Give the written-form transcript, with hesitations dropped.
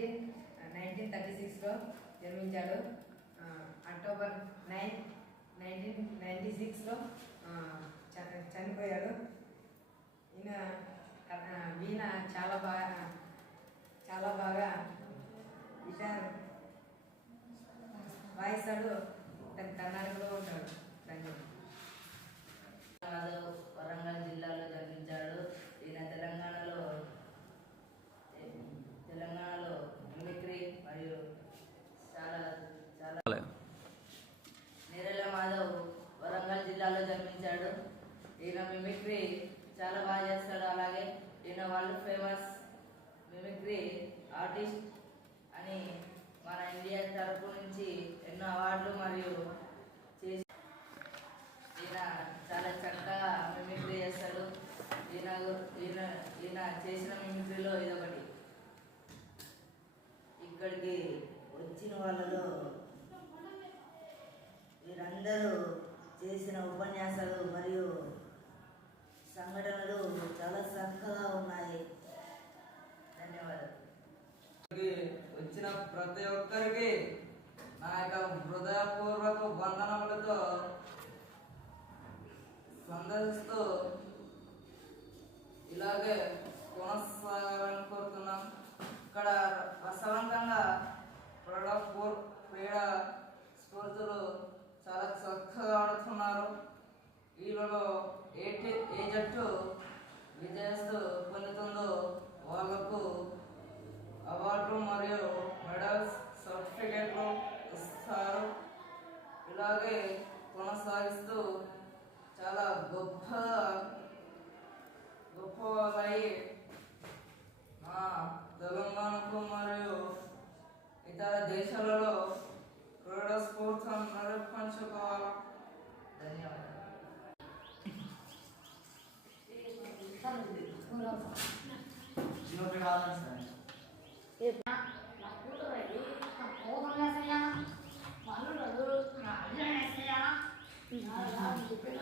1936లో జన్మించాడు. అక్టోబర్ 9, 1996లో చనిపోయాడు. ఈయన చాలా బాగా గిటార్ వాయిస్తాడు. కర్ణాటకలో ఉంటాడు. వరంగల్ జిల్లాలో జన్మించాడు. ఈయన తెలంగాణలో మిమిక్రీ మరియు చాలా నేరెళ్ళ మాధవ్ వరంగల్ జిల్లాలో జన్మించాడు. ఈయన మిమిక్రీ చాలా బాగా చేస్తాడు. అలాగే ఈయన వరల్డ్ ఫేమస్ మిమిక్రీ ఆర్టిస్ట్ అని మన ఇండియా తరపు నుంచి ఎన్నో అవార్డులు మరియు చేసి ఈయన చాలా చక్కగా మిమిక్రీ చేస్తాడు. ఈయన చేసిన మిమిక్రీలో ఇదొకటి. ఇక్కడికి వచ్చిన వాళ్ళలో వీరందరూ చేసిన ఉపన్యాసాలు మరియు సంఘటనలు చాలా చక్కగా ఉన్నాయి. ధన్యవాదాలు. వచ్చిన ప్రతి ఒక్కరికి నా యొక్క హృదయపూర్వక వందనములతో సందర్శిస్తూ ఇలాగే కొనసాగాలని కోరుతున్నాం. ఇక్కడ రసవంతంగా క్రీడా స్ఫూర్తులు చాలా చక్కగా ఆడుతున్నారు. వీళ్ళలో ఏ జట్టు విజయస్తూ పొందుతుందో వాళ్లకు అవార్డులు మరియు మెడల్స్, సర్టిఫికెట్లు ఇస్తారు. ఇలాగే కొనసాగిస్తూ చాలా గొప్పవాళ్ళై మా తెలంగాణకు మరియు ఇతర దేశాలలో క్రీడా స్ఫూర్తిని నిరూపించుకోవాలి. ధన్యవాదాలు. చెప్పేది